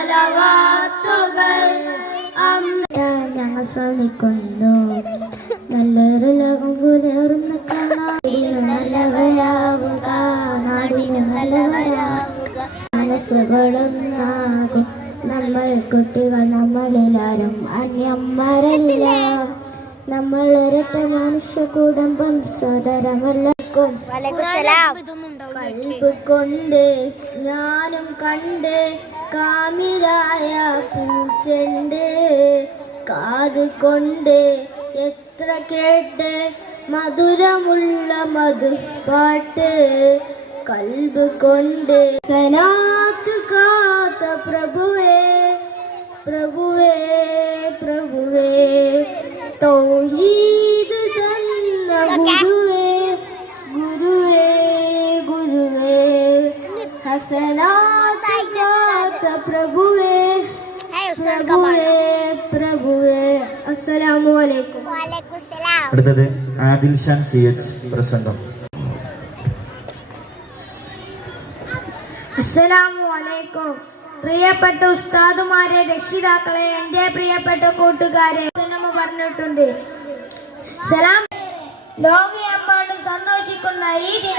സ്വലവാത്തുകൾ ഞങ്ങൾ ശ്രമിക്കുന്നു നല്ലൊരു ലോകം പുലർന്ന് കാണാൻ നല്ലവരാവുക നാടിന് നല്ലവരാവുക മനസ്സുകളൊന്നാകും നമ്മൾ കുട്ടികൾ നമ്മളെല്ലാവരും അന്യന്മാരല്ല നമ്മൾ ഒരൊറ്റ മനുഷ്യ കുടുംബം സോദരമല്ല കൽബ് കൊണ്ട് ഞാനും കണ്ട് കാമിലായ പൂച്ചെണ്ട് കാത് കൊണ്ട് എത്ര കേട്ട് മധുരമുള്ള മധുപാട്ട് കൽബ് കൊണ്ട് സലാത്ത് കാത്ത പ്രഭുവേ പ്രഭുവേ പ്രഭുവേ തൗഹീദ് തന്ന ഗുരുവേ ഗുരുവേ ഗുരുവേ ഹസനാത്ത് കാത്ത പ്രഭുവേ പ്രഭുവേ പ്രഭുവേ അസ്സലാമു അലൈക്കും. അടുത്തത് ആദിൽ ഷാൻ CH പ്രസംഗം. അസ്സലാമു അലൈക്കും. പ്രിയപ്പെട്ട ഉസ്താദുമാരെ, രക്ഷിതാക്കളെ, എൻ്റെ പ്രിയപ്പെട്ട കൂട്ടുകാരെ, പറഞ്ഞിട്ടുണ്ട്. സലാം. ലോകമെമ്പാടും സന്തോഷിക്കുന്ന ഈ ദിനത്തിൽ